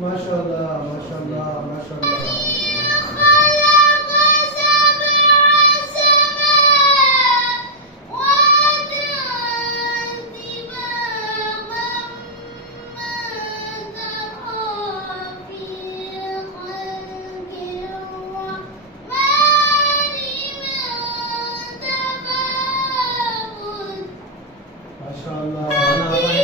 ما شاء الله ما شاء الله ما شاء الله. ما شاء الله. ما شاء الله.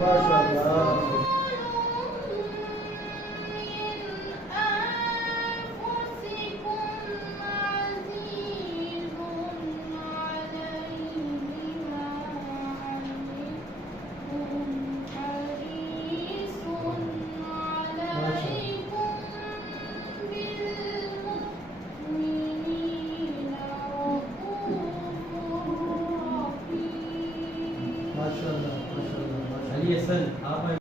ما شاء الله ما شاء الله ما شاء الله. علي سن आप